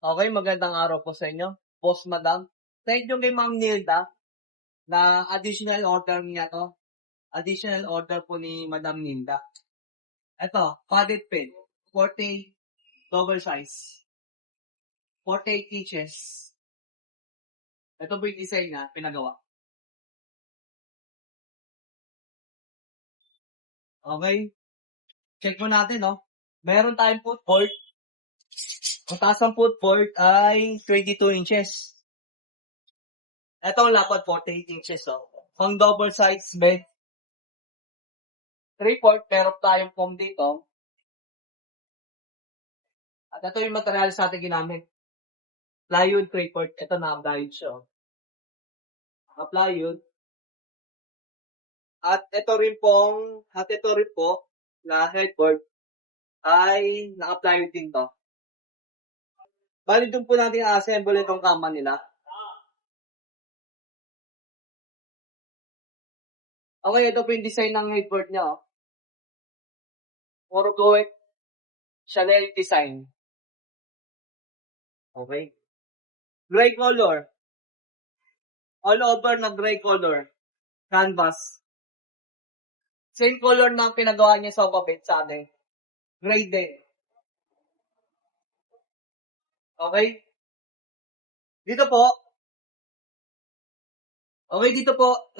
Okay, magandang araw po sa inyo, boss, madam. Thank you kay Ma'am Nilda na additional order niya 'to. Additional order po ni Madam Nilda. Ito, padded pen, 48 double size, 48 inches. Ito po yung design niya, pinagawa. Okay, check mo natin, no? Meron tayong footboard. Ang taas ng footboard ay 22 inches. Ito ang lapad, 48 inches, oh. Pang double size bed, 3/4, meron tayong foam dito. At ito yung materials natin ginamit. Plywood 3/4. Ito na, plywood siya, oh. Naka-plywood. At ito rin po na headboard ay naka-plywood din 'to. Bale do'n po natin a-assemble itong kama nila. Okay, ito po yung design ng headboard niya, oh. Puro Goet Chanel design. Okay. Gray color. All over na gray color. Canvas. Same color ng pinagawa niya sa sofa bed sa atin. Gray din. Okay? Dito po,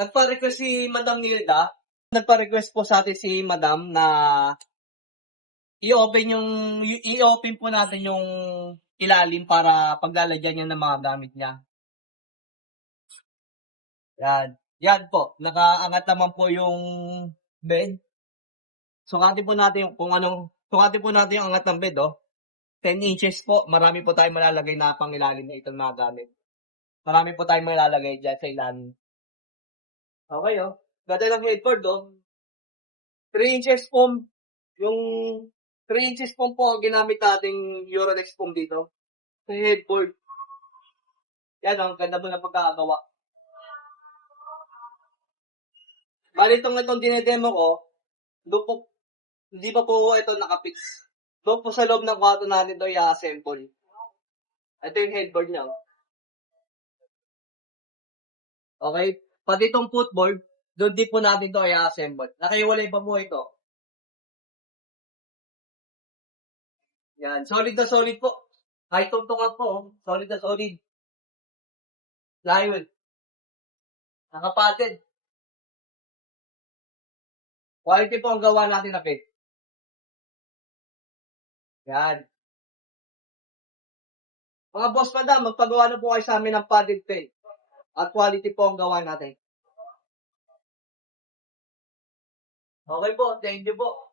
nagpa-request si Madam Nilda. Nagpa-request po sa atin si Madam na i-open po natin yung ilalim para paglalagyan niya ng mga gamit niya. Yan. Yan po. Nakaangat naman po yung bed. Sukatin po natin yung angat ng bed, oh. 10 inches po. Marami po tayong malalagay na pang ilalim na itong mga gamit. Marami po tayong malalagay dyan sa ilalim. Okay, oh. Ganda ng headboard, oh. 3 inches foam. Yung 3 inches foam po ang ginamit nating Euronex foam dito. Sa headboard. Yan, ang ganda po ng pagkakagawa. Bali itong dinedemo ko, hindi pa po ito nakapix. Doon po sa loob ng kwarto natin ito i-assemble. Ito yung headboard niya. Okay? Pati itong footboard, doon din po natin ito i-assemble. Nakaiwalay pa po ito. Yan. Solid na solid po. Kahit tungtungan po, oh. Solid na solid. Plywood. Nakapadded. Quality po ang gawa natin na bed. Yan. Mga boss, madam, magpagawa na po kayo sa amin ng padded bed. At quality po ang gawa natin. Okay po, thank you po.